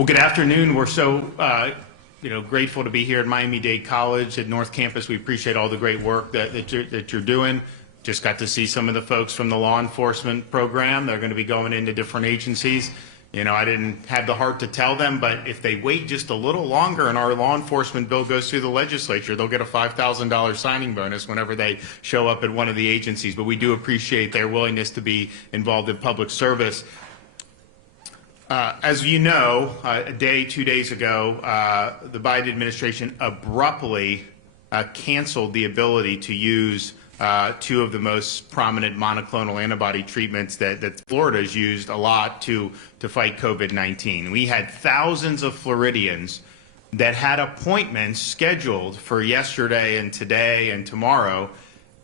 Well, good afternoon. We're so grateful to be here at Miami-Dade College at North Campus. We appreciate all the great work that you're doing. Just got to see some of the folks from the law enforcement program. They're going to be going into different agencies. You know, I didn't have the heart to tell them, but if they wait just a little longer and our law enforcement bill goes through the legislature, they'll get a $5,000 signing bonus whenever they show up at one of the agencies. But we do appreciate their willingness to be involved in public service. As you know, 2 days ago, the Biden administration abruptly canceled the ability to use two of the most prominent monoclonal antibody treatments that Florida has used a lot to fight COVID-19. We had thousands of Floridians that had appointments scheduled for yesterday and today and tomorrow,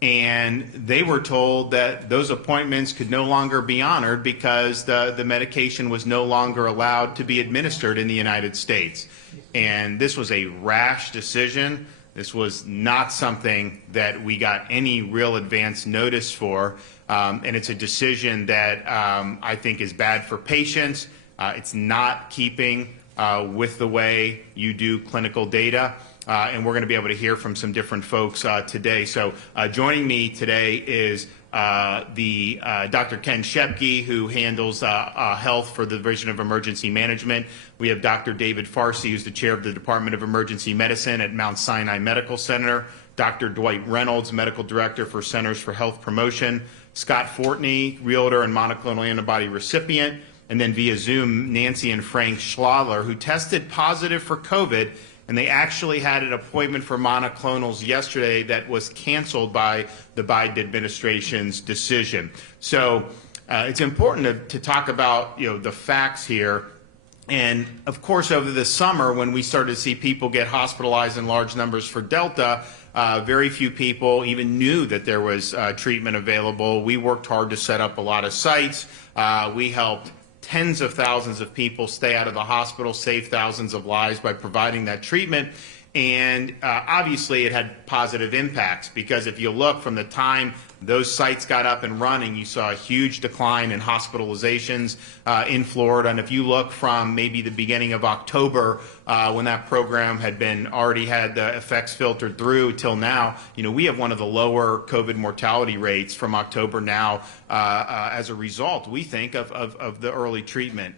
and they were told that those appointments could no longer be honored because the medication was no longer allowed to be administered in the United States. And this was a rash decision. This was not something that we got any real advance notice for, and it's a decision that I think is bad for patients. It's not keeping with the way you do clinical data. And we're going to be able to hear from some different folks today. So joining me today is Dr. Ken Shepke, who handles health for the Division of Emergency Management. We have Dr. David Farsi, who's the chair of the Department of Emergency Medicine at Mount Sinai Medical Center. Dr. Dwight Reynolds, medical director for Centers for Health Promotion. Scott Fortney, realtor and monoclonal antibody recipient. And then via Zoom, Nancy and Frank Schlaller, who tested positive for COVID. And they actually had an appointment for monoclonals yesterday that was canceled by the Biden administration's decision. So it's important to talk about the facts here. And of course, over the summer, when we started to see people get hospitalized in large numbers for Delta, very few people even knew that there was treatment available. We worked hard to set up a lot of sites. We helped tens of thousands of people stay out of the hospital, save thousands of lives by providing that treatment. And obviously it had positive impacts, because if you look from the time those sites got up and running, you saw a huge decline in hospitalizations in Florida. And if you look from maybe the beginning of October, when that program had already had the effects filtered through till now, we have one of the lower COVID mortality rates from October now as a result, we think, of the early treatment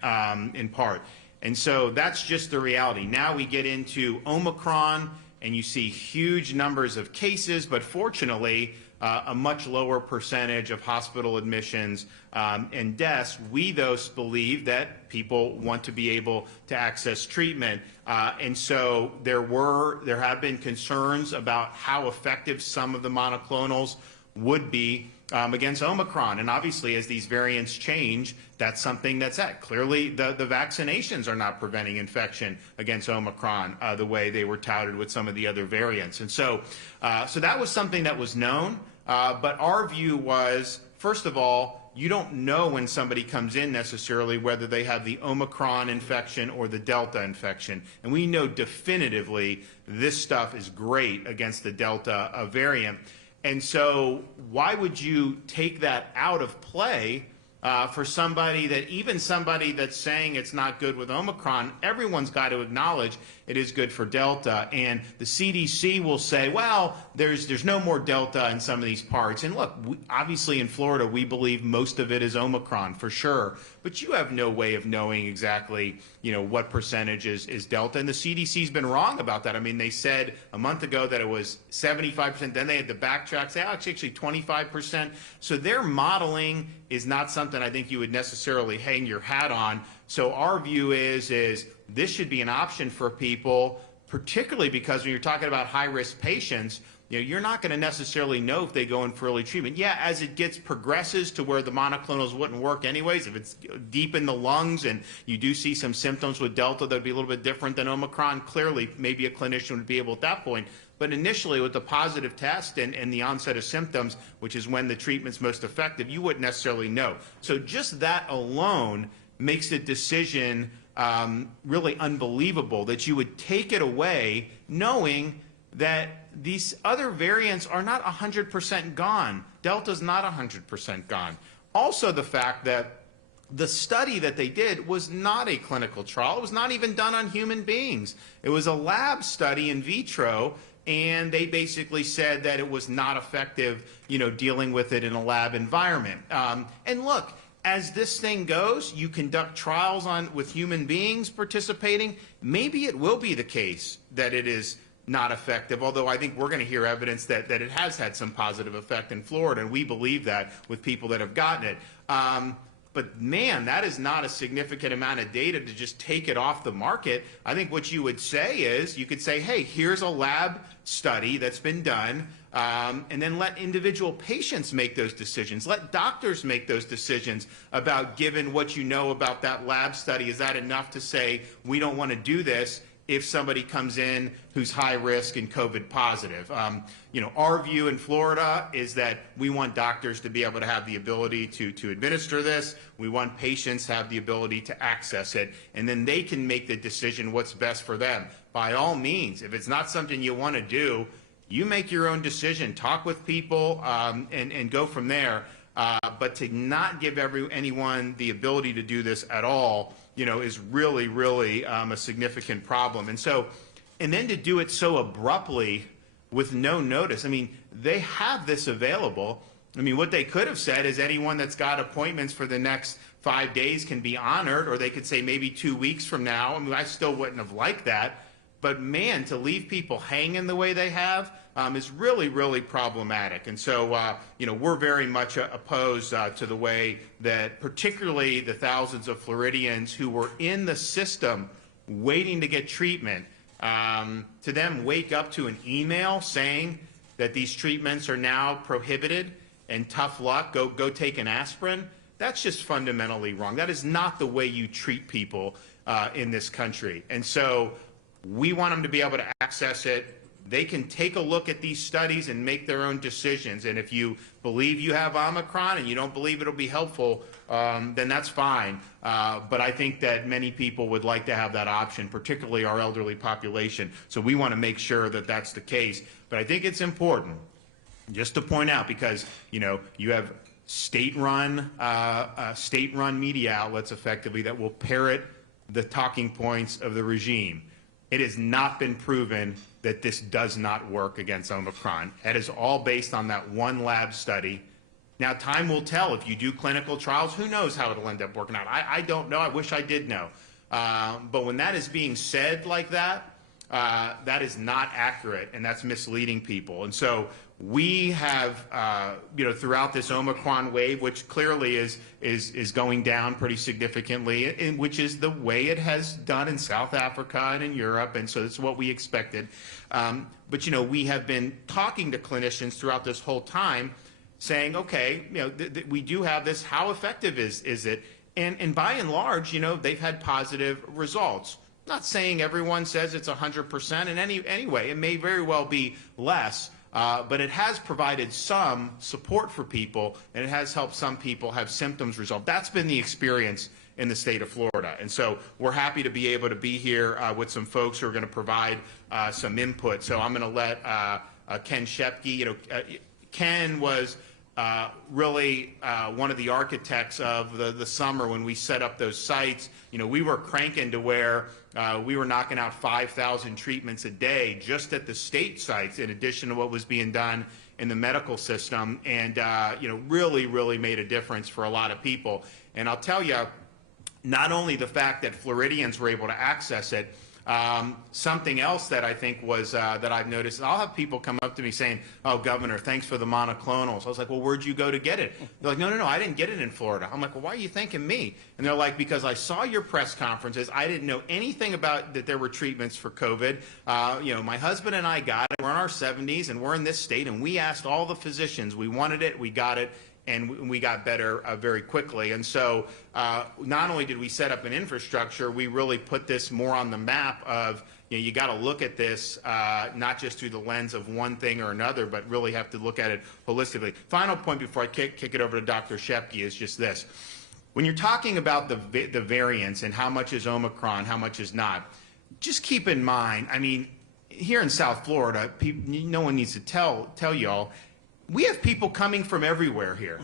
in part. And so that's just the reality. Now we get into Omicron, and you see huge numbers of cases, but fortunately, a much lower percentage of hospital admissions and deaths. We, though, believe that people want to be able to access treatment. And so there have been concerns about how effective some of the monoclonals would be against Omicron. And obviously, as these variants change, that's something that's clearly the vaccinations are not preventing infection against Omicron the way they were touted with some of the other variants. And so that was something that was known. But our view was, first of all, you don't know when somebody comes in necessarily whether they have the Omicron infection or the Delta infection. And we know definitively this stuff is great against the Delta variant. And so why would you take that out of play for somebody that's saying it's not good with Omicron? Everyone's got to acknowledge it is good for Delta. And the CDC will say, well, there's no more Delta in some of these parts. And look, obviously in Florida, we believe most of it is Omicron for sure. But you have no way of knowing exactly, what percentage is Delta. And the CDC's been wrong about that. I mean, they said a month ago that it was 75%. Then they had to backtrack, say, it's actually 25%. So their modeling is not something I think you would necessarily hang your hat on. So our view is this should be an option for people, particularly because when you're talking about high-risk patients, you're not going to necessarily know if they go in for early treatment. Yeah, as it progresses to where the monoclonals wouldn't work anyways, if it's deep in the lungs and you do see some symptoms with Delta that would be a little bit different than Omicron, clearly maybe a clinician would be able at that point. But initially with the positive test and the onset of symptoms, which is when the treatment's most effective, you wouldn't necessarily know. So just that alone makes the decision really unbelievable that you would take it away knowing that these other variants are not 100% gone. Delta's not 100% gone. Also the fact that the study that they did was not a clinical trial. It was not even done on human beings. It was a lab study in vitro, and they basically said that it was not effective, dealing with it in a lab environment. And look, as this thing goes, you conduct trials with human beings participating. Maybe it will be the case that it is not effective, although I think we're going to hear evidence that it has had some positive effect in Florida, and we believe that with people that have gotten it. But man, that is not a significant amount of data to just take it off the market. I think what you would say is, you could say, hey, here's a lab study that's been done, and then let individual patients make those decisions. Let doctors make those decisions about, given what you know about that lab study, is that enough to say we don't want to do this if somebody comes in who's high risk and COVID positive. Our view in Florida is that we want doctors to be able to have the ability to administer this. We want patients to have the ability to access it, and then they can make the decision what's best for them. By all means, if it's not something you want to do, you make your own decision. Talk with people and go from there. But to not give anyone the ability to do this at all, is really, really a significant problem. And then to do it so abruptly with no notice. I mean, they have this available. I mean, what they could have said is anyone that's got appointments for the next 5 days can be honored, or they could say maybe 2 weeks from now. I mean, I still wouldn't have liked that. But man, to leave people hanging the way they have is really, really problematic. And so, we're very much opposed to the way that particularly the thousands of Floridians who were in the system waiting to get treatment, to them wake up to an email saying that these treatments are now prohibited and tough luck, go take an aspirin. That's just fundamentally wrong. That is not the way you treat people in this country. And so we want them to be able to access it. They can take a look at these studies and make their own decisions. And if you believe you have Omicron and you don't believe it'll be helpful, then that's fine. But I think that many people would like to have that option, particularly our elderly population. So we want to make sure that that's the case. But I think it's important just to point out, because you have state-run media outlets effectively that will parrot the talking points of the regime. It has not been proven that this does not work against Omicron. It is all based on that one lab study. Now, time will tell. If you do clinical trials, who knows how it'll end up working out. I don't know. I wish I did know. But when that is being said like that, that is not accurate, and that's misleading people. And so we have, throughout this Omicron wave, which clearly is going down pretty significantly, and which is the way it has done in South Africa and in Europe, and so that's what we expected. But we have been talking to clinicians throughout this whole time, saying, okay, we do have this. How effective is it? And by and large, they've had positive results. Not saying everyone says it's 100%. In any way, it may very well be less. But it has provided some support for people, and it has helped some people have symptoms resolve. That's been the experience in the state of Florida. And so we're happy to be able to be here with some folks who are going to provide some input. So I'm going to let Ken Shepke. Ken was really one of the architects of the summer when we set up those sites. We were cranking to where we were knocking out 5,000 treatments a day just at the state sites, in addition to what was being done in the medical system, and really, really made a difference for a lot of people. And I'll tell you, not only the fact that Floridians were able to access it, something else that I think was that I've noticed, I'll have people come up to me saying, oh, Governor, thanks for the monoclonals. I was like, well, where'd you go to get it? They're like, no, I didn't get it in Florida. I'm like, well, why are you thanking me? And they're like, because I saw your press conferences. I didn't know anything about that there were treatments for COVID. My husband and I got it. We're in our 70s, and we're in this state, and we asked all the physicians. We wanted it. We got it. And we got better very quickly. And so not only did we set up an infrastructure, we really put this more on the map of, you got to look at this not just through the lens of one thing or another, but really have to look at it holistically. Final point before I kick it over to Dr. Shepke is just this. When you're talking about the variants and how much is Omicron, how much is not, just keep in mind, I mean, here in South Florida, no one needs to tell y'all, we have people coming from everywhere here.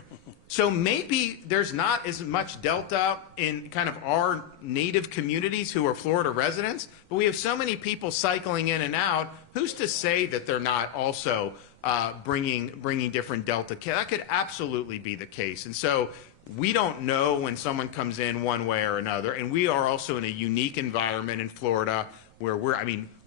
So maybe there's not as much Delta in kind of our native communities who are Florida residents, but we have so many people cycling in and out. Who's to say that they're not also bringing different Delta? That could absolutely be the case. And so we don't know when someone comes in one way or another. And we are also in a unique environment in Florida where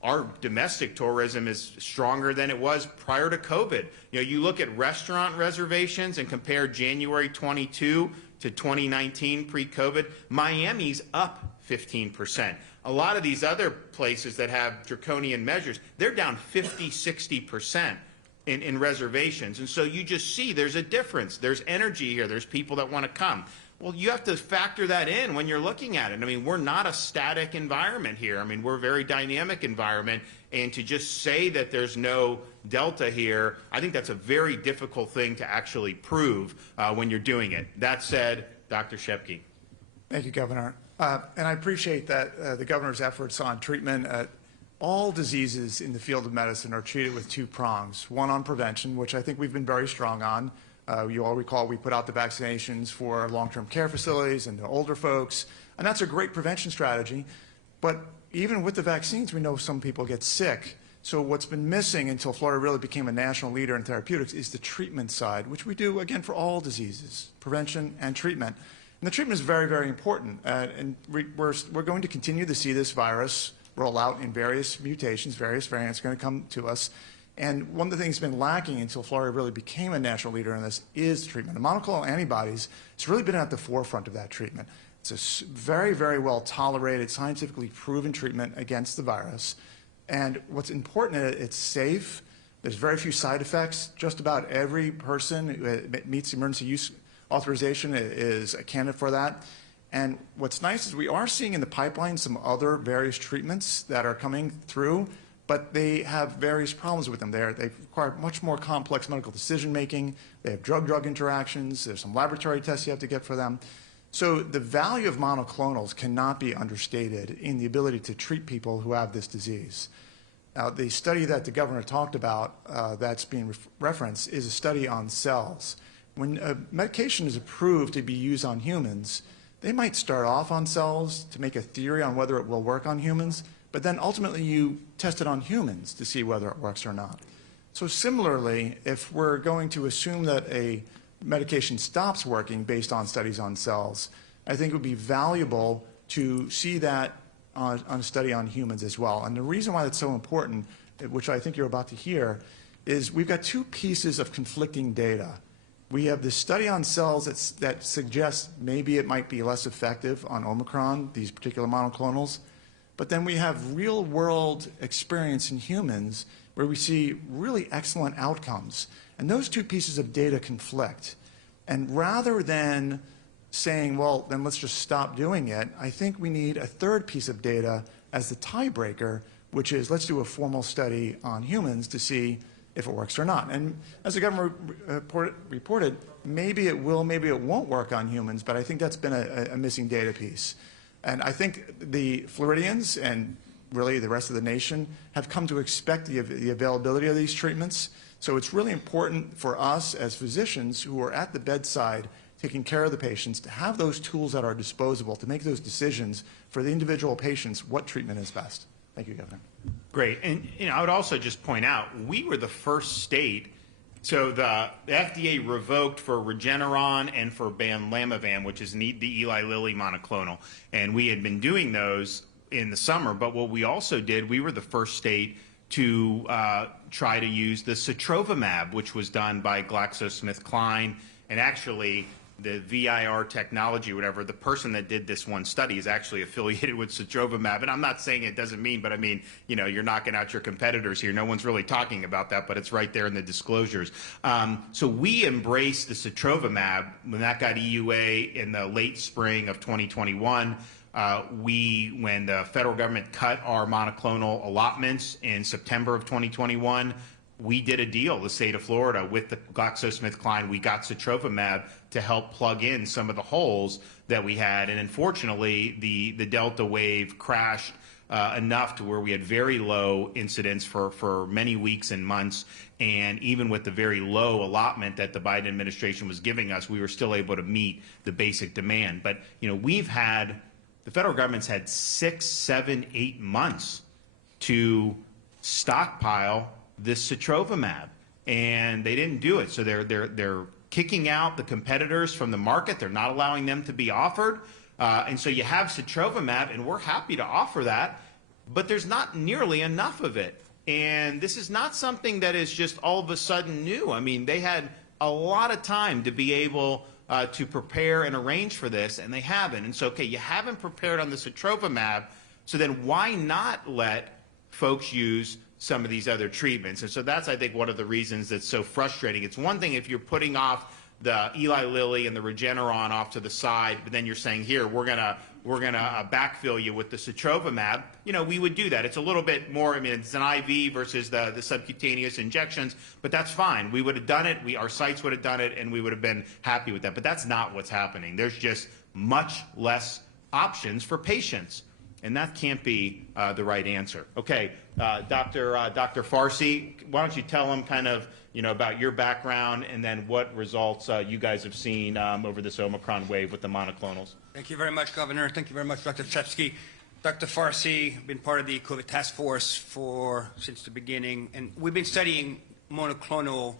our domestic tourism is stronger than it was prior to COVID. You know, you look at restaurant reservations and compare January 22 to 2019 pre-COVID, Miami's up 15%. A lot of these other places that have draconian measures, they're down 50, 60%. In reservations. And so you just see there's a difference. There's energy here. There's people that want to come. Well, you have to factor that in when you're looking at it. I mean, we're not a static environment here. I mean, we're a very dynamic environment. And to just say that there's no Delta here, I think that's a very difficult thing to actually prove when you're doing it. That said, Dr. Shepke. Thank you, Governor. And I appreciate that the governor's efforts on treatment. All diseases in the field of medicine are treated with two prongs, one on prevention, which I think we've been very strong on. You all recall we put out the vaccinations for long-term care facilities and the older folks, and that's a great prevention strategy. But even with the vaccines, we know some people get sick. So what's been missing until Florida really became a national leader in therapeutics is the treatment side, which we do, again, for all diseases, prevention and treatment. And the treatment is very, very important. And we're going to continue to see this virus roll out in various mutations, various variants are going to come to us. And one of the things that's been lacking until Florida really became a national leader in this is treatment. The monoclonal antibodies, it's really been at the forefront of that treatment. It's a very, very well tolerated, scientifically proven treatment against the virus. And what's important, it's safe. There's very few side effects. Just about every person who meets the emergency use authorization is a candidate for that. And what's nice is we are seeing in the pipeline some other various treatments that are coming through, but they have various problems with them. They require much more complex medical decision-making. They have drug-drug interactions. There's some laboratory tests you have to get for them. So the value of monoclonals cannot be understated in the ability to treat people who have this disease. Now, the study that the governor talked about that's being referenced is a study on cells. When a medication is approved to be used on humans, they might start off on cells to make a theory on whether it will work on humans, but then ultimately you test it on humans to see whether it works or not. So similarly, if we're going to assume that a medication stops working based on studies on cells, I think it would be valuable to see that on a study on humans as well. And the reason why that's so important, which I think you're about to hear, is we've got two pieces of conflicting data. We have this study on cells that suggests maybe it might be less effective on Omicron, these particular monoclonals. But then we have real-world experience in humans where we see really excellent outcomes. And those two pieces of data conflict. And rather than saying, well, then let's just stop doing it, I think we need a third piece of data as the tiebreaker, which is let's do a formal study on humans to see if it works or not. And as the governor reported, maybe it will, maybe it won't work on humans, but I think that's been a missing data piece. And I think the Floridians and really the rest of the nation have come to expect the availability of these treatments. So it's really important for us as physicians who are at the bedside taking care of the patients to have those tools at our disposal to make those decisions for the individual patients what treatment is best. Thank you, Governor. Great. And I would also just point out, we were the first state, so the FDA revoked for Regeneron and for Bamlanivimab, which is the Eli Lilly monoclonal. And we had been doing those in the summer, but what we also did, we were the first state to try to use the Sotrovimab, which was done by GlaxoSmithKline, and actually the VIR technology, whatever, the person that did this one study is actually affiliated with Sotrovimab. And I'm not saying it doesn't mean, but I mean, you're knocking out your competitors here. No one's really talking about that, but it's right there in the disclosures. So we embraced the Sotrovimab when that got EUA in the late spring of 2021. When the federal government cut our monoclonal allotments in September of 2021, we did a deal, the state of Florida, with the GlaxoSmithKline. We got Sotrovimab to help plug in some of the holes that we had. And unfortunately, the Delta wave crashed enough to where we had very low incidence for many weeks and months. And even with the very low allotment that the Biden administration was giving us, we were still able to meet the basic demand. But, you know, the federal government's had 6, 7, 8 months to stockpile this sotrovimab, and they didn't do it. So they're kicking out the competitors from the market. They're not allowing them to be offered. And so you have sotrovimab, and we're happy to offer that, but there's not nearly enough of it. And this is not something that is just all of a sudden new. I mean, they had a lot of time to be able to prepare and arrange for this, and they haven't. And so, okay, you haven't prepared on the sotrovimab, so then why not let folks use some of these other treatments? And so that's, I think, one of the reasons that's so frustrating. It's one thing if you're putting off the Eli Lilly and the Regeneron off to the side, but then you're saying, here, we're gonna backfill you with the sotrovimab. You know, we would do that. It's a little bit more, I mean, it's an IV versus the subcutaneous injections, but that's fine. We would have done it, our sites would have done it, and we would have been happy with that. But that's not what's happening. There's just much less options for patients, and that can't be the right answer. Okay, Dr. Farsi, why don't you tell them kind of, you know, about your background and then what results you guys have seen over this Omicron wave with the monoclonals. Thank you very much, Governor. Thank you very much, Dr. Chepsky. Dr. Farsi, been part of the COVID task force since the beginning, and we've been studying monoclonal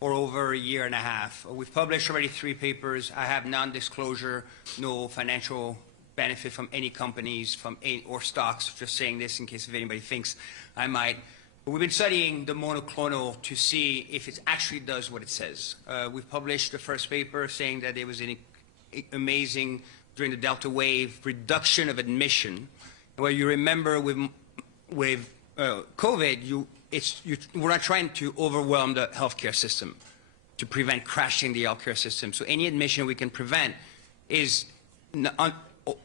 for over a year and a half. We've published already 3 papers. I have non-disclosure, no financial benefit from any companies or stocks, just saying this in case if anybody thinks I might. But we've been studying the monoclonal to see if it actually does what it says. We've published the first paper saying that it was an amazing, during the Delta wave, reduction of admission. Well, you remember with COVID, we're not trying to overwhelm the healthcare system to prevent crashing the healthcare system. So any admission we can prevent is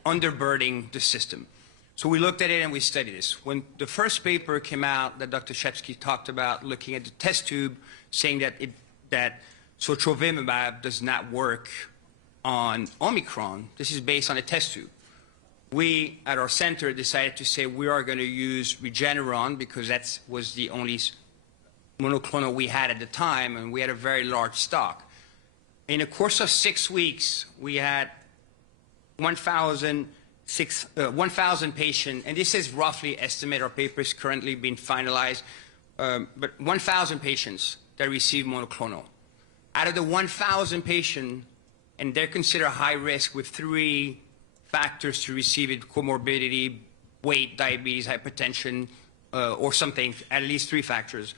underburdening the system. So we looked at it and we studied this. When the first paper came out that Dr. Chepsky talked about, looking at the test tube, saying that sotrovimab does not work on Omicron, this is based on a test tube. We, at our center, decided to say we are going to use Regeneron because that was the only monoclonal we had at the time, and we had a very large stock. In the course of 6 weeks, we had 1,000 patients, and this is roughly estimate. Our paper is currently being finalized, but 1,000 patients that received monoclonal. Out of the 1,000 patients, and they're considered high risk with 3 factors to receive it: comorbidity, weight, diabetes, hypertension, or something, at least 3 factors.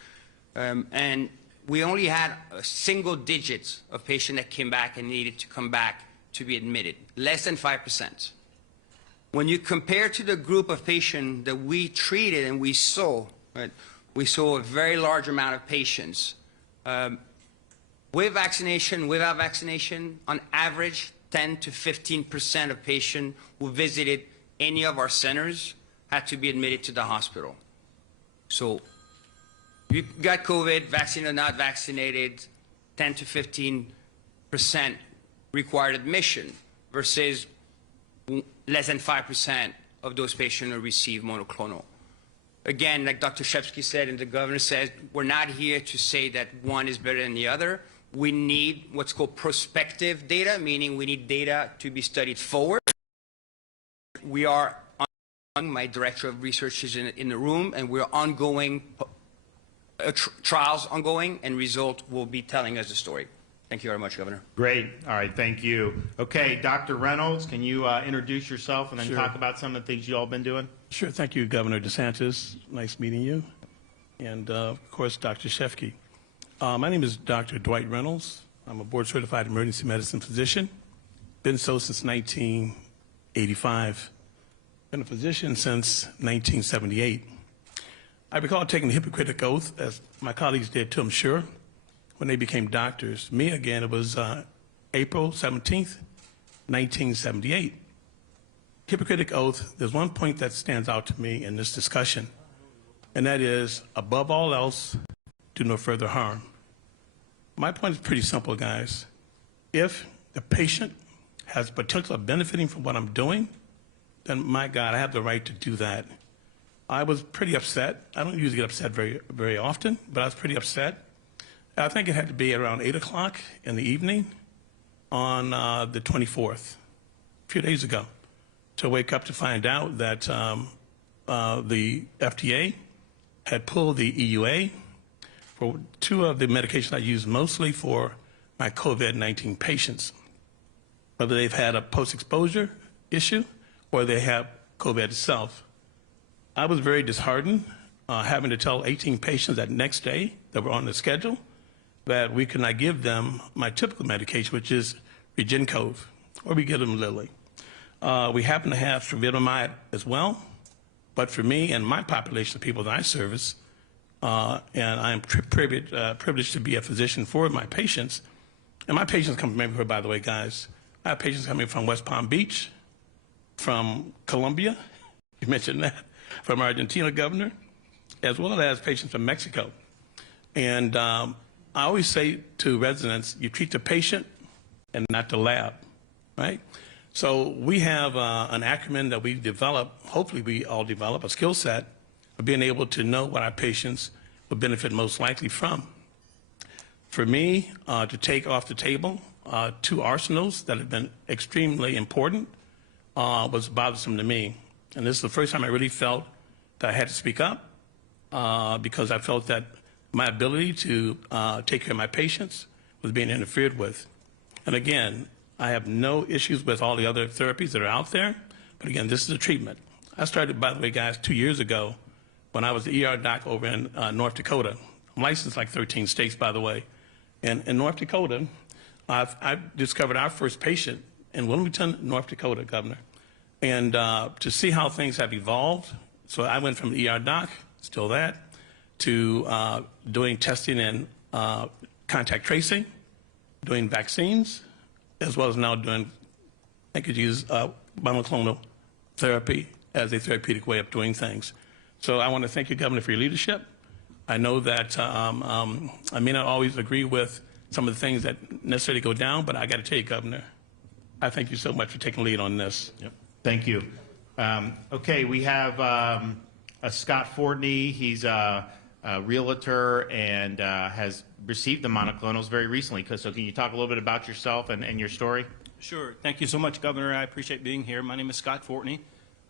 And we only had single digits of patients that came back and needed to come back to be admitted, less than 5%. When you compare to the group of patients that we treated and we saw, right, we saw a very large amount of patients with vaccination, without vaccination, on average, 10 to 15% of patients who visited any of our centers had to be admitted to the hospital. So you got COVID, vaccinated or not vaccinated, 10 to 15% required admission versus less than 5% of those patients who receive monoclonal. Again, like Dr. Chepsky said and the governor said, we're not here to say that one is better than the other. We need what's called prospective data, meaning we need data to be studied forward. We are, my director of research is in the room, and we're ongoing, trials ongoing, and result will be telling us the story. Thank you very much, Governor. Great. All right. Thank you. Okay, Dr. Reynolds, can you introduce yourself and then talk about some of the things you all been doing? Sure. Thank you, Governor DeSantis. Nice meeting you. And, of course, Dr. Shefke. My name is Dr. Dwight Reynolds. I'm a board-certified emergency medicine physician. Been so since 1985. Been a physician since 1978. I recall taking the Hippocratic Oath, as my colleagues did too, I'm sure, when they became doctors. Me, again, it was April 17th, 1978. Hippocratic Oath, there's one point that stands out to me in this discussion, and that is, above all else, do no further harm. My point is pretty simple, guys. If the patient has potential of benefiting from what I'm doing, then my God, I have the right to do that. I was pretty upset. I don't usually get upset very often, but I was pretty upset. I think it had to be around 8 o'clock in the evening on the 24th, a few days ago, to wake up to find out that the FDA had pulled the EUA for 2 of the medications I use mostly for my COVID-19 patients, whether they've had a post-exposure issue or they have COVID itself. I was very disheartened having to tell 18 patients that next day that were on the schedule that we could not give them my typical medication, which is Regencov, or we give them Lilly. We happen to have Stravitomide as well, but for me and my population of people that I service, and I'm privileged to be a physician for my patients, and my patients come from everywhere, by the way, guys. I have patients coming from West Palm Beach, from Colombia, you mentioned that, from Argentina, Governor, as well as patients from Mexico. And I always say to residents, you treat the patient and not the lab, right? So we have an acumen that we develop, hopefully we all develop, a skill set of being able to know what our patients would benefit most likely from. For me, to take off the table 2 arsenals that have been extremely important was bothersome to me. And this is the first time I really felt that I had to speak up because I felt that my ability to take care of my patients was being interfered with. And again, I have no issues with all the other therapies that are out there, but again, this is a treatment. I started, by the way, guys, 2 years ago when I was the ER doc over in North Dakota. I'm licensed like 13 states, by the way. And in North Dakota, I've discovered our first patient in Wilmington, North Dakota, Governor. And to see how things have evolved, so I went from ER doc, still that, to doing testing and contact tracing, doing vaccines, as well as now doing, I could use monoclonal therapy as a therapeutic way of doing things. So I want to thank you, Governor, for your leadership. I know that I may not always agree with some of the things that necessarily go down, but I got to tell you, Governor, I thank you so much for taking lead on this. Yep. Thank you. Okay, we have Scott Fortney. He's a realtor and has received the monoclonals very recently. So can you talk a little bit about yourself and your story? Sure. Thank you so much, Governor. I appreciate being here. My name is Scott Fortney.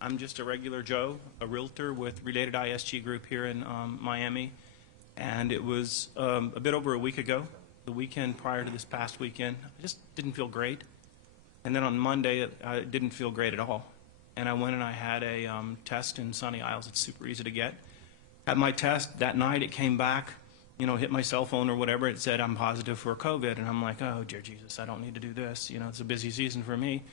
I'm just a regular Joe, a realtor with Related ISG Group here in Miami. And it was a bit over a week ago, the weekend prior to this past weekend. I just didn't feel great. And then on Monday, I didn't feel great at all. And I went and I had a test in Sunny Isles. It's super easy to get. Had my test that night. It came back, you know, hit my cell phone or whatever. It said I'm positive for COVID. And I'm like, oh, dear Jesus, I don't need to do this. You know, it's a busy season for me.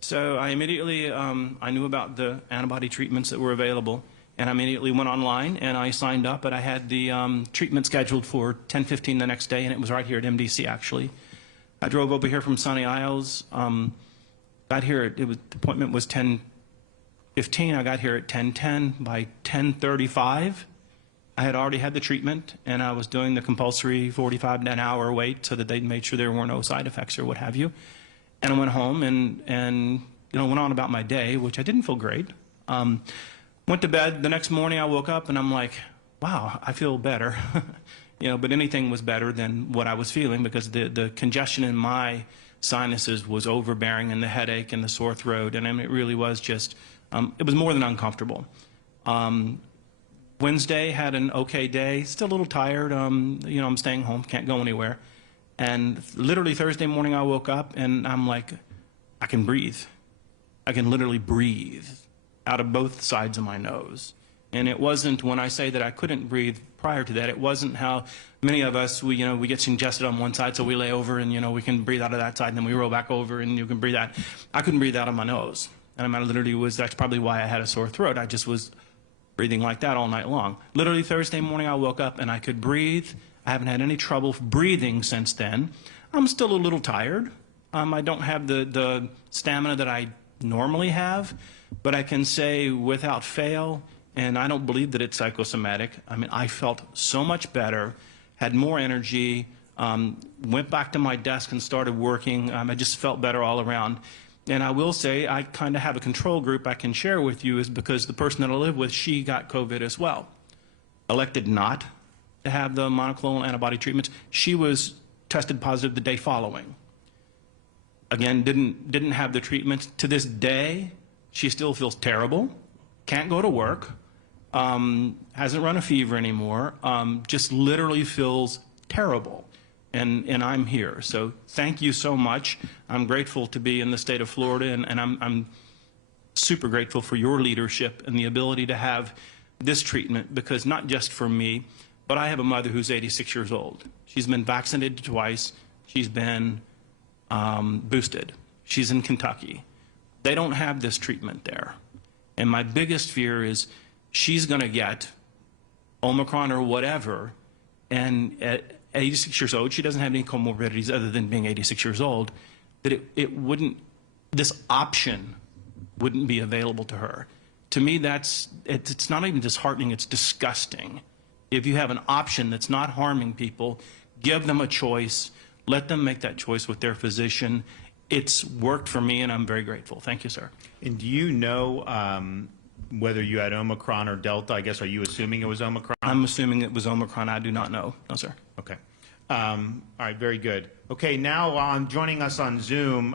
So I immediately, I knew about the antibody treatments that were available. And I immediately went online and I signed up. And I had the treatment scheduled for 10:15 the next day. And it was right here at MDC, actually. I drove over here from Sunny Isles. Got here, the appointment was 10:15. I got here at 10:10. By 10:35, I had already had the treatment, and I was doing the compulsory 45 an hour wait so that they made sure there were no side effects or what have you. And I went home and you know, went on about my day, which I didn't feel great. Went to bed. The next morning, I woke up, and I'm like, wow, I feel better. You know, but anything was better than what I was feeling because the congestion in my sinuses was overbearing, and the headache and the sore throat, and I mean, it really was just, it was more than uncomfortable. Wednesday had an okay day, still a little tired. You know, I'm staying home, can't go anywhere. And literally Thursday morning I woke up and I'm like, I can breathe. I can literally breathe out of both sides of my nose. And it wasn't, when I say that I couldn't breathe prior to that, it wasn't how many of us, we get congested on one side, so we lay over and, you know, we can breathe out of that side, and then we roll back over and you can breathe out. I couldn't breathe out of my nose. And I literally was, that's probably why I had a sore throat. I just was breathing like that all night long. Literally Thursday morning I woke up and I could breathe. I haven't had any trouble breathing since then. I'm still a little tired. I don't have the stamina that I normally have, but I can say without fail, and I don't believe that it's psychosomatic. I mean, I felt so much better, had more energy, went back to my desk and started working. I just felt better all around. And I will say I kind of have a control group I can share with you, is because the person that I live with, she got COVID as well. Elected not to have the monoclonal antibody treatments. She was tested positive the day following. Again, didn't have the treatments. To this day, she still feels terrible, can't go to work, hasn't run a fever anymore, just literally feels terrible. And I'm here. So thank you so much. I'm grateful to be in the state of Florida, and I'm super grateful for your leadership and the ability to have this treatment, because not just for me, but I have a mother who's 86 years old. She's been vaccinated twice. She's been boosted. She's in Kentucky. They don't have this treatment there. And my biggest fear is she's going to get Omicron or whatever, and at 86 years old, she doesn't have any comorbidities other than being 86 years old, that this option wouldn't be available to her. To me, it's not even disheartening, it's disgusting. If you have an option that's not harming people, give them a choice, let them make that choice with their physician. It's worked for me, and I'm very grateful. Thank you, sir. And do you know whether you had Omicron or Delta? I guess, are you assuming it was Omicron? I'm assuming it was Omicron. I do not know. No, sir. Okay. All right, very good. Okay, now joining us on Zoom,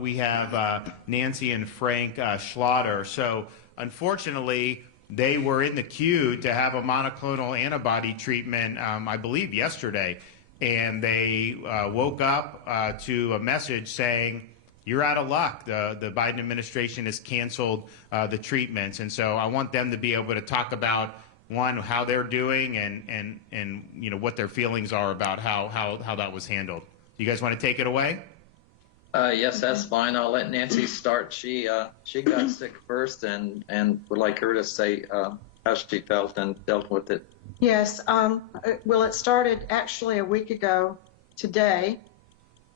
we have Nancy and Frank Schlatter. So unfortunately, they were in the queue to have a monoclonal antibody treatment, I believe, yesterday. And they woke up to a message saying, you're out of luck. The Biden administration has canceled the treatments. And so I want them to be able to talk about, one, how they're doing, and you know, what their feelings are about how that was handled. You guys want to take it away? Yes, that's fine. I'll let Nancy start. She got sick first, and would like her to say how she felt and dealt with it. Yes. Well, it started actually a week ago today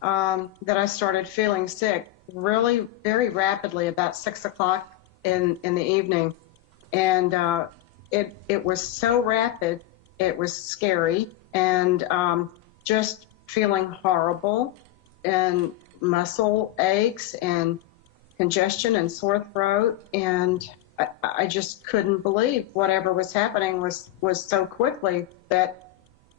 that I started feeling sick, really very rapidly, about 6 o'clock in the evening. And it was so rapid, it was scary, and just feeling horrible, and muscle aches and congestion and sore throat, and I just couldn't believe whatever was happening was so quickly that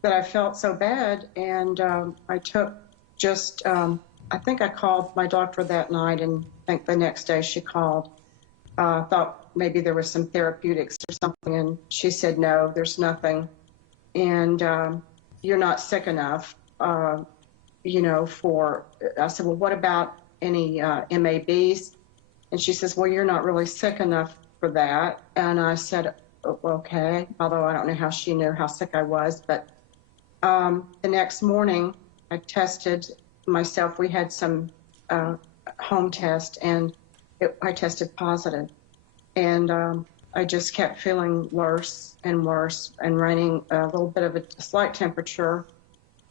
I felt so bad. And I took just, I think I called my doctor that night, and I think the next day she called. Thought maybe there was some therapeutics or something, and she said, no, there's nothing. And you're not sick enough, you know, I said, well, what about any MABs? And she says, well, you're not really sick enough for that. And I said, okay, although I don't know how she knew how sick I was. But the next morning, I tested myself. We had some home test, and I tested positive. And I just kept feeling worse and worse, and running a little bit of a slight temperature.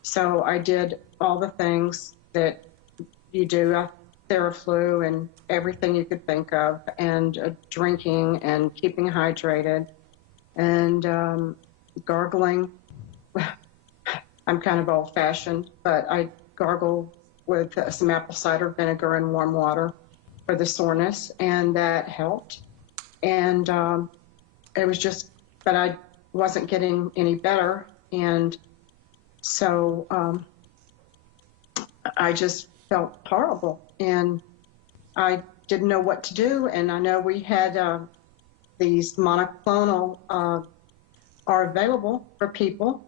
So I did all the things that you do, Theraflu and everything you could think of, and drinking and keeping hydrated and gargling. I'm kind of old-fashioned, but I gargle with some apple cider vinegar and warm water for the soreness, and that helped. And it was just, but I wasn't getting any better, and so I just felt horrible, and I didn't know what to do. And I know we had these monoclonal are available for people,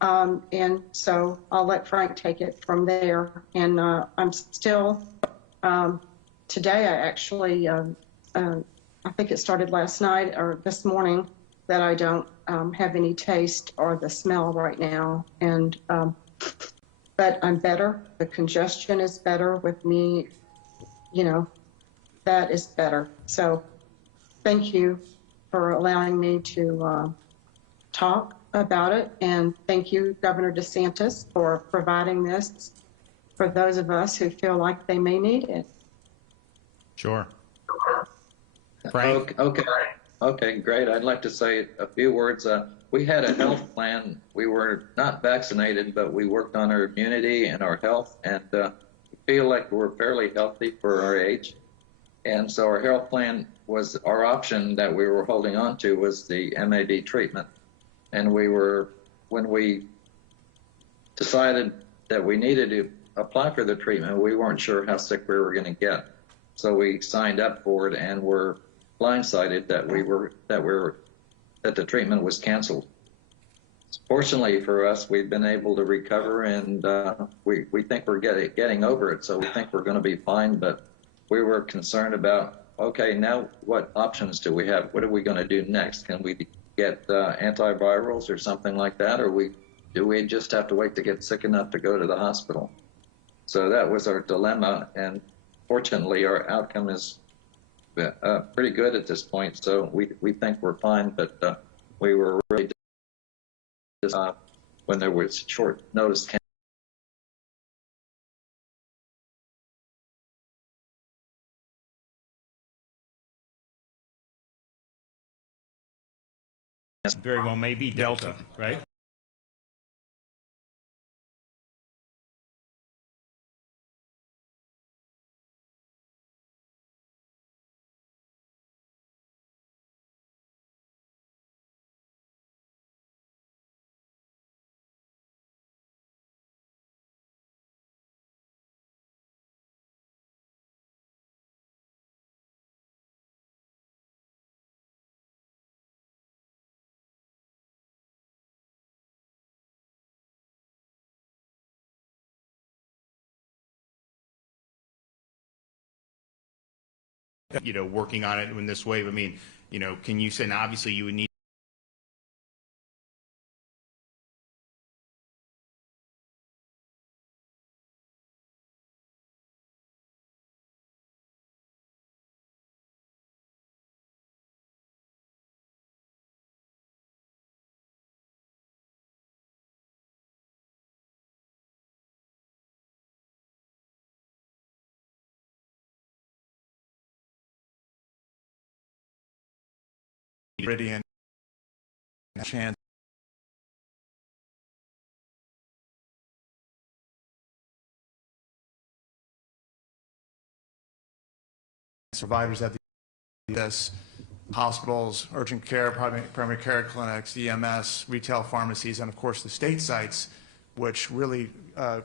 and so I'll let Frank take it from there. And I'm still, today I actually, I think it started last night or this morning, that I don't have any taste or the smell right now. And but I'm better. The congestion is better with me, you know, that is better. So thank you for allowing me to talk about it. And thank you, Governor DeSantis, for providing this for those of us who feel like they may need it. Sure. Frank? Okay, great. I'd like to say a few words. We had a health plan. We were not vaccinated, but we worked on our immunity and our health, and we feel like we're fairly healthy for our age. And so our health plan was our option that we were holding on to was the MAD treatment. And when we decided that we needed to apply for the treatment, we weren't sure how sick we were going to get. So we signed up for it and were blindsided that the treatment was canceled. Fortunately for us, we've been able to recover, and we think we're getting over it, so we think we're going to be fine. But we were concerned about, okay, now what options do we have? What are we going to do next? Can we get antivirals or something like that, or do we just have to wait to get sick enough to go to the hospital? So that was our dilemma, and fortunately our outcome is pretty good at this point, so we think we're fine, but we were really when there was short notice. Very well may be Delta, right? Working on it in this wave. I mean, can you say, and obviously you would need Meridian chance. Providers at this hospitals, urgent care, primary care clinics, EMS, retail pharmacies, and of course the state sites, which really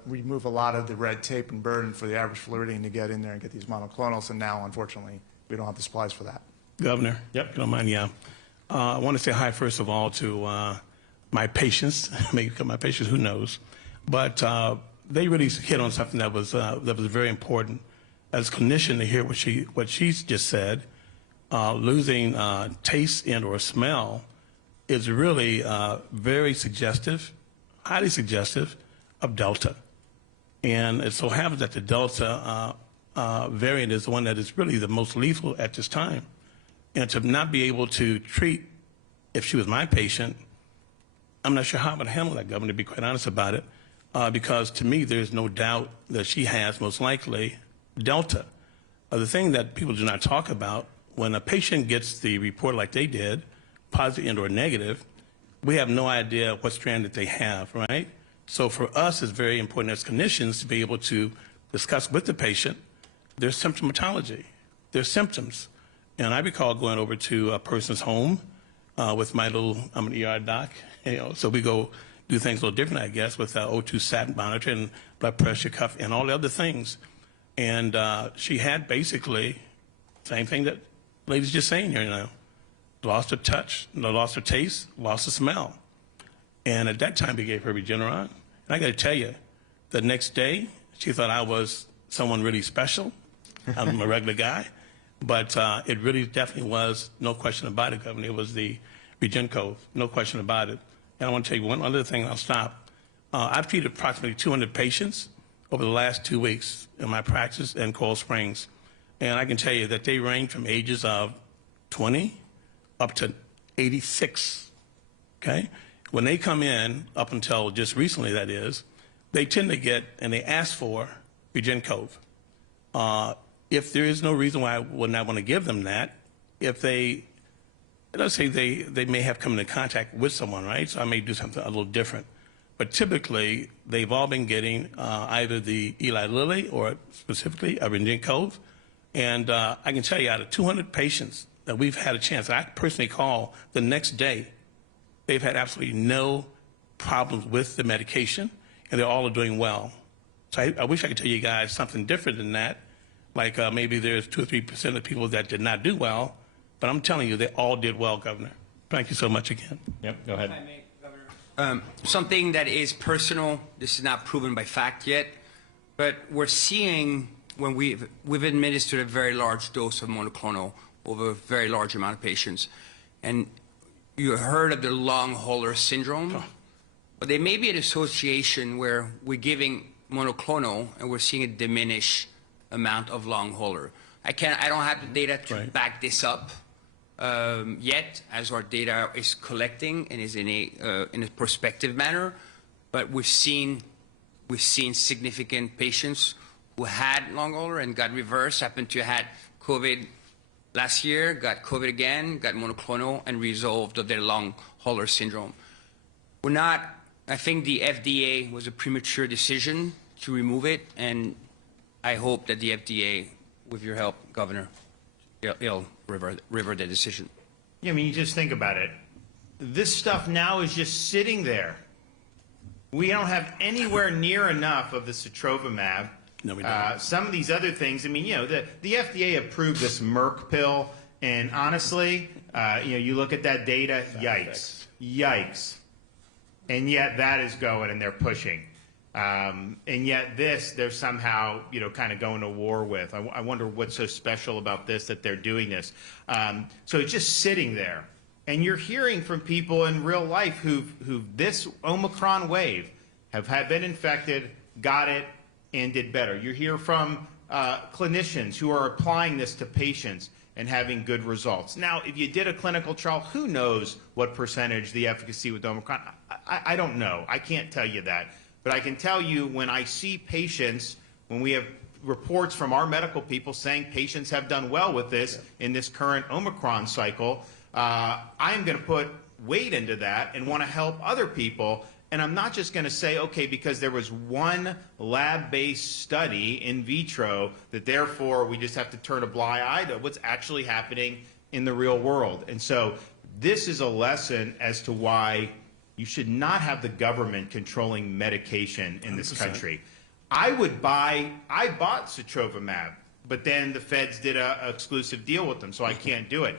remove a lot of the red tape and burden for the average Floridian to get in there and get these monoclonals. And now, unfortunately, we don't have the supplies for that. Governor, Yep. if you don't mind, yeah. I want to say hi, first of all, to my patients, maybe my patients, who knows. But they really hit on something that was very important. As a clinician, to hear what she's just said, losing taste and or smell is really very suggestive, highly suggestive of Delta. And it so happens that the Delta variant is the one that is really the most lethal at this time. And to not be able to treat, if she was my patient, I'm not sure how I would handle that, Governor, to be quite honest about it, because to me, there's no doubt that she has most likely Delta. The thing that people do not talk about, when a patient gets the report like they did, positive and or negative, we have no idea what strand that they have, right? So for us, it's very important as clinicians to be able to discuss with the patient their symptomatology, their symptoms. And I recall going over to a person's home with my I'm an ER doc, so we go do things a little different, I guess, with O2 sat monitor and blood pressure cuff and all the other things. And she had basically same thing that the lady's just saying here, lost her touch, lost her taste, lost her smell. And at that time, we gave her Regeneron. And I got to tell you, the next day, she thought I was someone really special. I'm a regular guy. But it really definitely was, no question about it, Governor. It was the Regencove, no question about it. And I want to tell you one other thing, and I'll stop. I've treated approximately 200 patients over the last 2 weeks in my practice in Coral Springs. And I can tell you that they range from ages of 20 up to 86, okay? When they come in, up until just recently, that is, they tend to get, and they ask for, Regencove. If there is no reason why I would not want to give them that, if they, let's say they may have come into contact with someone, right? So I may do something a little different. But typically, they've all been getting either the Eli Lilly or specifically a Regencove. And I can tell you, out of 200 patients that we've had a chance, I personally call the next day, they've had absolutely no problems with the medication, and they all are doing well. So I wish I could tell you guys something different than that, like maybe there's 2 or 3% of people that did not do well, but I'm telling you, they all did well, Governor. Thank you so much again. Yep, go ahead. Something that is personal, this is not proven by fact yet, but we're seeing when we've administered a very large dose of monoclonal over a very large amount of patients, and you heard of the long hauler syndrome, but there may be an association where we're giving monoclonal and we're seeing a diminished amount of long hauler. I don't have the data to back this up yet, as our data is collecting and is in a prospective manner, but we've seen significant patients who had long hauler and got reversed, happened to had COVID last year, got COVID again, got monoclonal, and resolved of their long hauler syndrome. I think the FDA was a premature decision to remove it, and I hope that the FDA, with your help, Governor, it'll revert the decision. Yeah, I mean, you just think about it. This stuff now is just sitting there. We don't have anywhere near enough of the sotrovimab. No, we don't. Some of these other things, I mean, you know, the FDA approved this Merck pill, and honestly, you look at that data, yikes. And yet that is going and they're pushing. And yet they're somehow, kind of going to war with. I wonder what's so special about this that they're doing this. So it's just sitting there. And you're hearing from people in real life who this Omicron wave have been infected, got it, and did better. You hear from clinicians who are applying this to patients and having good results. Now, if you did a clinical trial, who knows what percentage the efficacy with Omicron? I don't know. I can't tell you that. But I can tell you when I see patients, when we have reports from our medical people saying patients have done well with this in this current Omicron cycle, I am going to put weight into that and want to help other people. And I'm not just going to say, okay, because there was one lab-based study in vitro, that therefore we just have to turn a blind eye to what's actually happening in the real world. And so this is a lesson as to why you should not have the government controlling medication in this country. I bought sotrovimab, but then the feds did an exclusive deal with them, so I can't do it.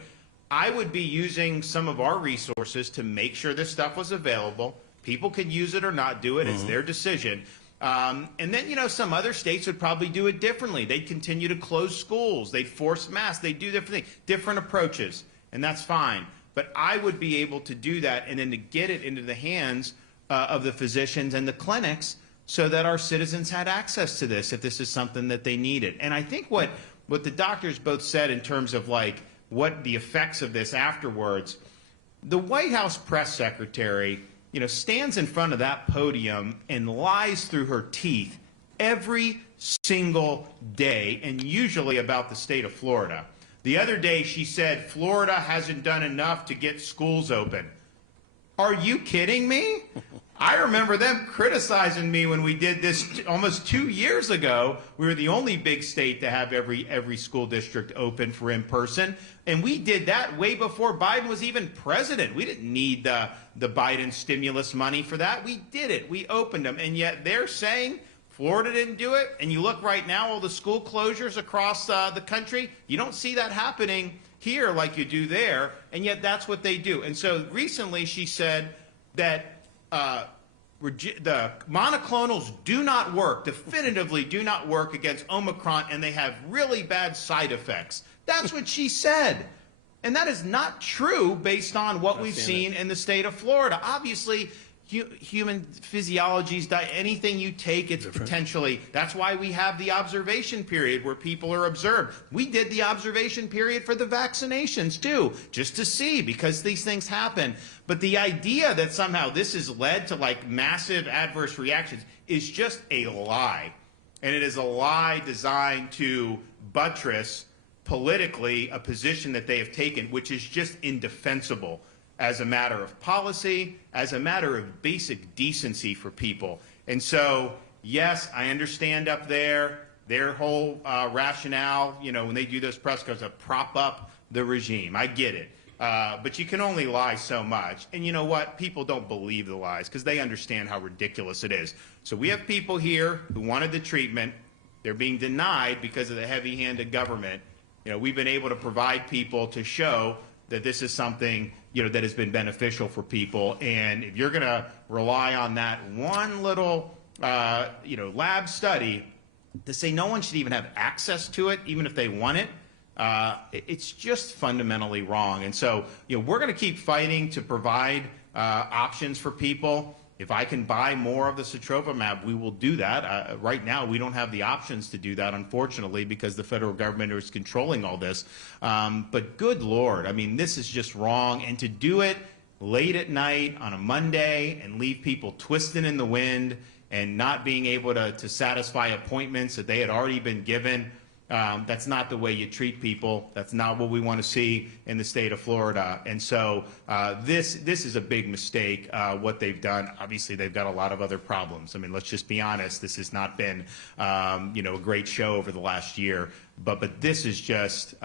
I would be using some of our resources to make sure this stuff was available. People could use it or not do it. It's their decision. And then, some other states would probably do it differently. They'd continue to close schools. They'd force masks. They'd do different things, different approaches, and that's fine. But I would be able to do that and then to get it into the hands of the physicians and the clinics so that our citizens had access to this if this is something that they needed. And I think what the doctors both said in terms of like what the effects of this afterwards, the White House press secretary, stands in front of that podium and lies through her teeth every single day, and usually about the state of Florida. The other day she said Florida hasn't done enough to get schools open. Are you kidding me? I remember them criticizing me when we did this almost 2 years ago. We were the only big state to have every school district open for in-person. And we did that way before Biden was even president. We didn't need the Biden stimulus money for that. We did it. We opened them. And yet they're saying Florida didn't do it. And you look right now, all the school closures across the country, you don't see that happening here like you do there. And yet that's what they do. And so recently she said that the monoclonals do not work, definitively do not work against Omicron, and they have really bad side effects. That's what she said. And that is not true based on what we've seen in the state of Florida. Obviously, human physiology, anything you take, it's potentially, that's why we have the observation period where people are observed. We did the observation period for the vaccinations too, just to see, because these things happen. But the idea that somehow this has led to like massive adverse reactions is just a lie. And it is a lie designed to buttress politically a position that they have taken, which is just indefensible as a matter of policy, as a matter of basic decency for people. And so, yes, I understand up there, their whole rationale, when they do those press conferences, to prop up the regime. I get it. But you can only lie so much. And you know what? People don't believe the lies because they understand how ridiculous it is. So we have people here who wanted the treatment. They're being denied because of the heavy-handed government. We've been able to provide people to show that this is something, that has been beneficial for people. And if you're going to rely on that one little, lab study to say no one should even have access to it, even if they want it, it's just fundamentally wrong. And so, we're going to keep fighting to provide options for people. If I can buy more of the sotrovimab, we will do that. Right now, we don't have the options to do that, unfortunately, because the federal government is controlling all this. But good Lord, I mean, this is just wrong. And to do it late at night on a Monday and leave people twisting in the wind and not being able to satisfy appointments that they had already been given, that's not the way you treat people. That's not what we want to see in the state of Florida. And so this is a big mistake, what they've done. Obviously, they've got a lot of other problems. I mean, let's just be honest. This has not been, a great show over the last year. But this is just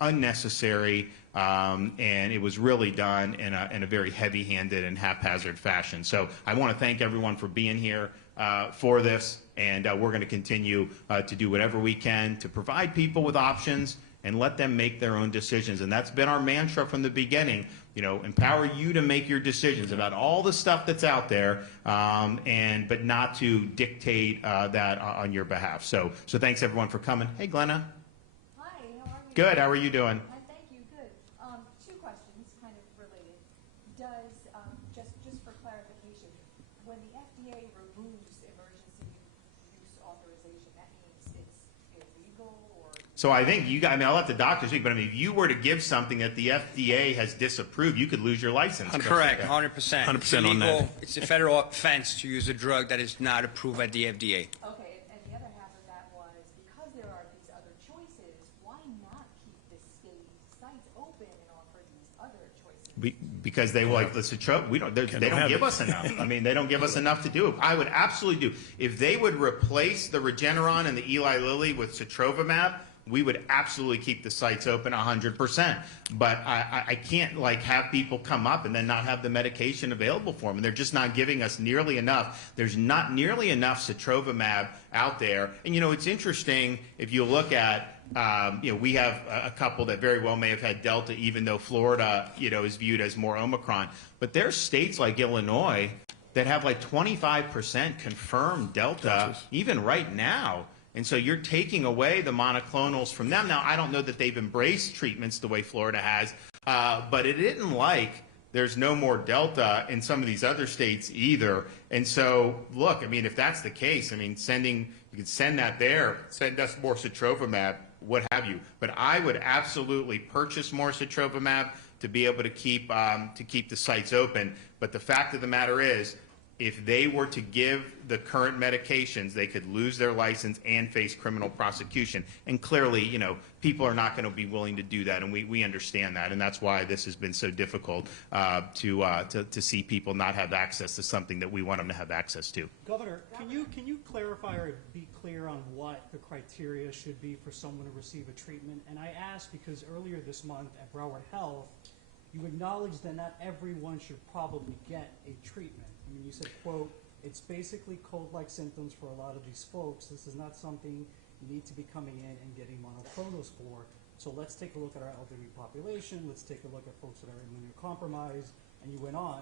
unnecessary, and it was really done in a very heavy-handed and haphazard fashion. So I want to thank everyone for being here for this. And we're going to continue to do whatever we can to provide people with options and let them make their own decisions. And that's been our mantra from the beginning, empower you to make your decisions about all the stuff that's out there, but not to dictate that on your behalf. So thanks everyone for coming. Hey, Glenna. Hi, how are you? Good. How are you doing? Thank you. Good. Two questions, kind of related. Does just for clarification, when the FDA removes emergency use authorization, that means it's illegal, or? So I think I'll let the doctors speak, but I mean, if you were to give something that the FDA has disapproved, you could lose your license. Correct, 100%. 100% on that. It's a federal offense to use a drug that is not approved by the FDA. Okay, and the other half of that was, because there are these other choices, why not keep the state sites open and offer these other choices? Because they like the Sotrovimab, they don't give us enough. I mean, they don't give us enough to do it. I would absolutely do. If they would replace the Regeneron and the Eli Lilly with Sotrovimab, we would absolutely keep the sites open 100%. But I can't have people come up and then not have the medication available for them. And they're just not giving us nearly enough. There's not nearly enough Sotrovimab out there. And it's interesting if you look at we have a couple that very well may have had Delta, even though Florida, is viewed as more Omicron. But there's states like Illinois that have 25% confirmed Delta, even right now. And so you're taking away the monoclonals from them. Now, I don't know that they've embraced treatments the way Florida has, but it isn't like there's no more Delta in some of these other states either. And so, look, I mean, if that's the case, I mean, you can send that there, send us more Sotrovimab, what have you. But I would absolutely purchase more Sotrovimab to be able to keep the sites open. But the fact of the matter is, if they were to give the current medications, they could lose their license and face criminal prosecution. And clearly, people are not going to be willing to do that, and we understand that, and that's why this has been so difficult to see people not have access to something that we want them to have access to. Governor, can you clarify or be clear on what the criteria should be for someone to receive a treatment? And I ask because earlier this month at Broward Health, you acknowledged that not everyone should probably get a treatment. I mean, you said, quote, it's basically cold-like symptoms for a lot of these folks. This is not something you need to be coming in and getting monoclonals for. So let's take a look at our elderly population. Let's take a look at folks that are immunocompromised. And you went on.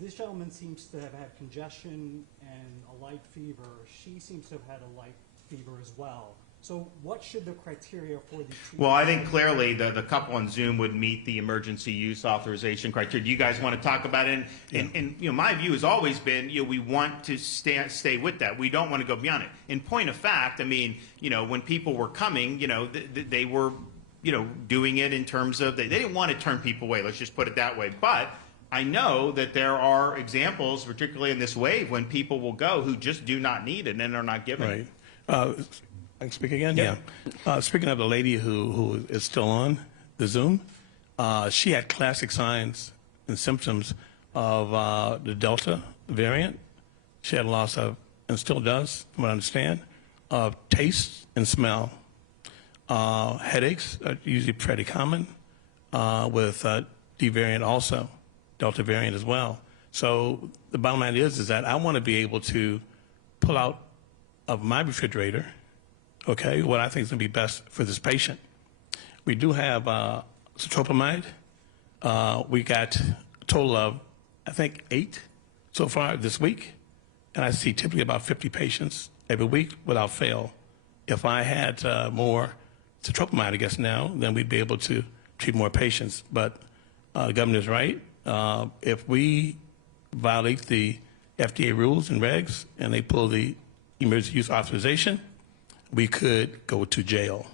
This gentleman seems to have had congestion and a light fever. She seems to have had a light fever as well. So what should the criteria for the treatment? Well, I think clearly the couple on Zoom would meet the emergency use authorization criteria. Do you guys want to talk about it? And my view has always been, we want to stay with that. We don't want to go beyond it. In point of fact, I mean, when people were coming, they were, doing it in terms of, they didn't want to turn people away. Let's just put it that way. But I know that there are examples, particularly in this wave, when people will go who just do not need it and are not given it. Right. I can speak again? Yeah. Speaking of the lady who is still on the Zoom, she had classic signs and symptoms of the Delta variant. She had loss of, and still does, from what I understand, of taste and smell. Headaches are usually pretty common with D variant also, Delta variant as well. So the bottom line is that I want to be able to pull out of my refrigerator, okay, what I think is going to be best for this patient. We do have citroplamide. We got a total of, I think, 8 so far this week. And I see typically about 50 patients every week without fail. If I had more citroplamide, I guess now, then we'd be able to treat more patients. But the governor's right. If we violate the FDA rules and regs and they pull the emergency use authorization, we could go to jail.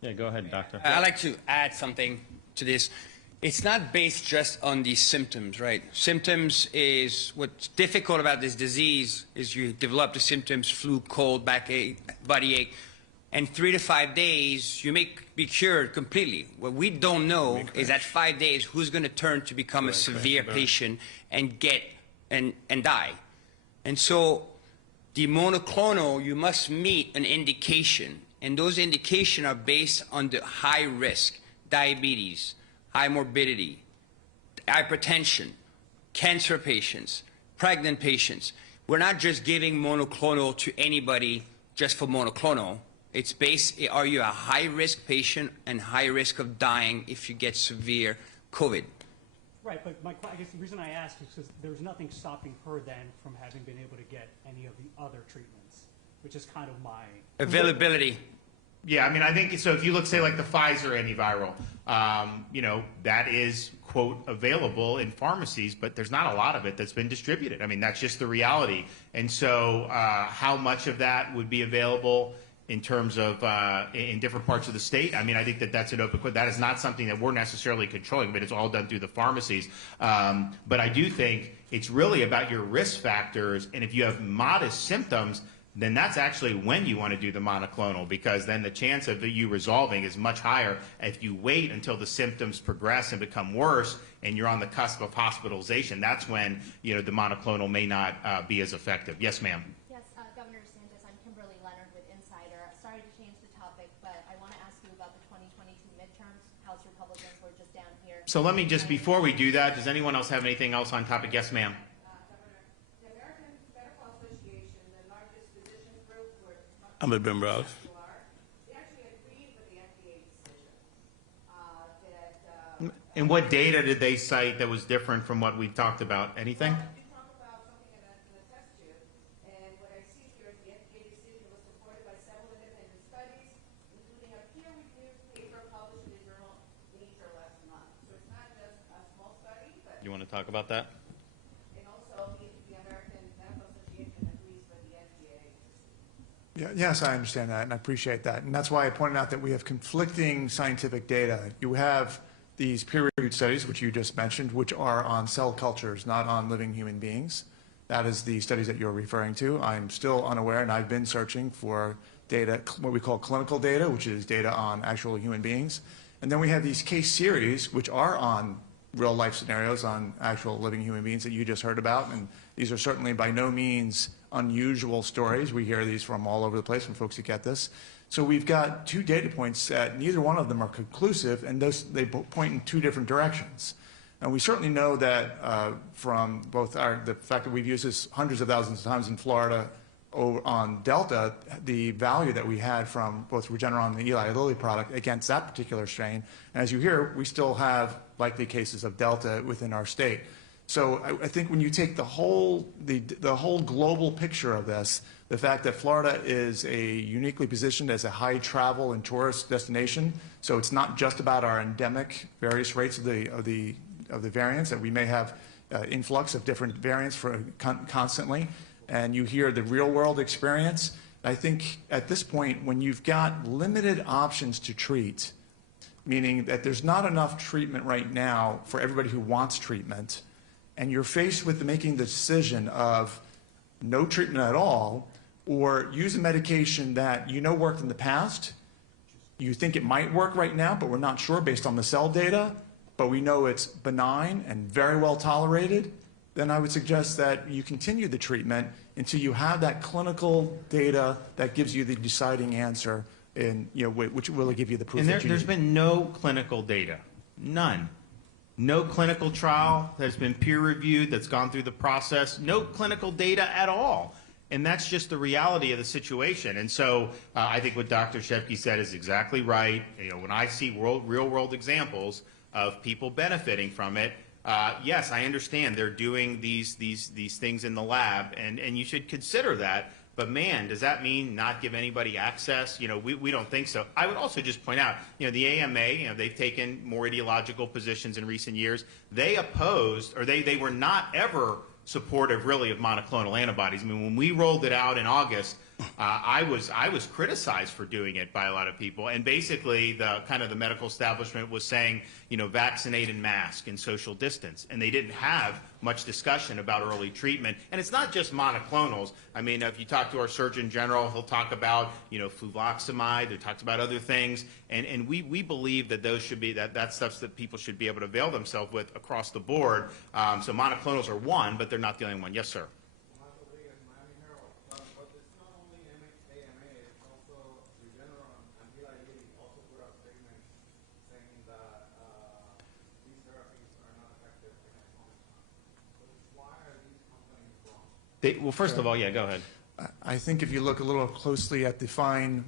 Yeah, go ahead, doctor. I'd like to add something to this. It's not based just on the symptoms, right? Symptoms is what's difficult about this disease is you develop the symptoms, flu, cold, backache, body ache, and 3 to 5 days you may be cured completely. What we don't know is at 5 days who's going to turn to become a severe patient and get and die. And so the monoclonal, you must meet an indication, and those indications are based on the high risk, diabetes, high morbidity, hypertension, cancer patients, pregnant patients. We're not just giving monoclonal to anybody just for monoclonal. It's based, are you a high-risk patient and high risk of dying if you get severe COVID? Right, but I guess the reason I asked is because there's nothing stopping her then from having been able to get any of the other treatments, which is kind of my... Availability. Yeah, I mean, I think, so if you look, say, like the Pfizer antiviral, you know, that is, quote, available in pharmacies, but there's not a lot of it that's been distributed. I mean, that's just the reality. And so how much of that would be available in terms of in different parts of the state? I mean, I think that that's an open question. That is not something that we're necessarily controlling, but it's all done through the pharmacies. But I do think it's really about your risk factors, and if you have modest symptoms, then that's actually when you want to do the monoclonal, because then the chance of you resolving is much higher. If you wait until the symptoms progress and become worse and you're on the cusp of hospitalization, that's when, you know, the monoclonal may not be as effective. Yes, ma'am. Yes, Governor DeSantis, I'm Kimberly Leonard with Insider. Sorry to change the topic, but I want to ask you about the 2022 midterms. House Republicans were just down here. So let me just, before we do that, does anyone else have anything else on topic? Yes, ma'am. I'm a Ben Browse. And what data did they cite that was different from what we talked about? Anything? You want to talk about that? Yes, I understand that, and I appreciate that. And that's why I pointed out that we have conflicting scientific data. You have these peer-reviewed studies, which you just mentioned, which are on cell cultures, not on living human beings. That is the studies that you're referring to. I'm still unaware, and I've been searching for data, what we call clinical data, which is data on actual human beings. And then we have these case series, which are on real-life scenarios, on actual living human beings that you just heard about. And these are certainly by no means unusual stories. We hear these from all over the place from folks who get this. So we've got 2 data points that neither one of them are conclusive, and they point in 2 different directions. And we certainly know that from both the fact that we've used this hundreds of thousands of times in Florida on Delta, the value that we had from both Regeneron and the Eli Lilly product against that particular strain. And as you hear, we still have likely cases of Delta within our state. So I think when you take the whole global picture of this, the fact that Florida is uniquely positioned as a high travel and tourist destination, so it's not just about our endemic various rates of the variants, that we may have influx of different variants constantly, and you hear the real world experience. I think at this point, when you've got limited options to treat, meaning that there's not enough treatment right now for everybody who wants treatment, and you're faced with making the decision of no treatment at all, or use a medication that you know worked in the past, you think it might work right now, but we're not sure based on the cell data, but we know it's benign and very well tolerated, then I would suggest that you continue the treatment until you have that clinical data that gives you the deciding answer, and which will give you the proof. And that you there's need. been no clinical data, none. No clinical trial that's been peer-reviewed, that's gone through the process, no clinical data at all. And that's just the reality of the situation. And so I think what Dr. Shepke said is exactly right. When I see real-world examples of people benefiting from it, yes, I understand they're doing these things in the lab, and you should consider that. But man, does that mean not give anybody access? We don't think so. I would also just point out, the AMA, they've taken more ideological positions in recent years. They opposed, or they were not ever supportive, really, of monoclonal antibodies. I mean, when we rolled it out in August, I was criticized for doing it by a lot of people, and basically the medical establishment was saying, vaccinate and mask and social distance, and they didn't have much discussion about early treatment. And it's not just monoclonals. I mean, if you talk to our Surgeon General, he'll talk about fluvoxamide. He talks about other things, and we believe that those should be that's stuff that people should be able to avail themselves with across the board. So monoclonals are one, but they're not the only one. Yes, sir. Well, first of all, yeah, go ahead. I think if you look a little closely at the fine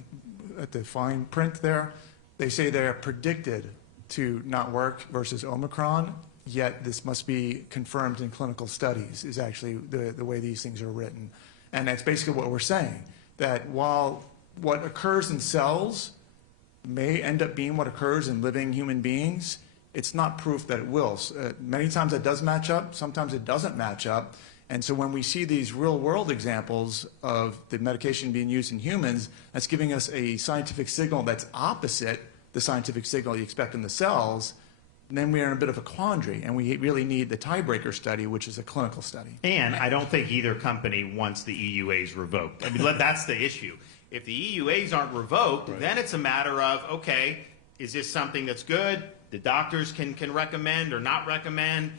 print there, they say they are predicted to not work versus Omicron, yet this must be confirmed in clinical studies is actually the way these things are written. And that's basically what we're saying, that while what occurs in cells may end up being what occurs in living human beings, it's not proof that it will. Many times it does match up, sometimes it doesn't match up. And so when we see these real-world examples of the medication being used in humans, that's giving us a scientific signal that's opposite the scientific signal you expect in the cells, and then we're in a bit of a quandary, and we really need the tiebreaker study, which is a clinical study. And I don't think either company wants the EUAs revoked. I mean, that's the issue. If the EUAs aren't revoked, then it's a matter of, okay, is this something that's good? The doctors can recommend or not recommend.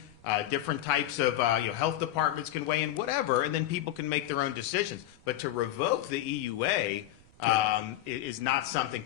Different types of health departments can weigh in, whatever, and then people can make their own decisions. But to revoke the EUA is not something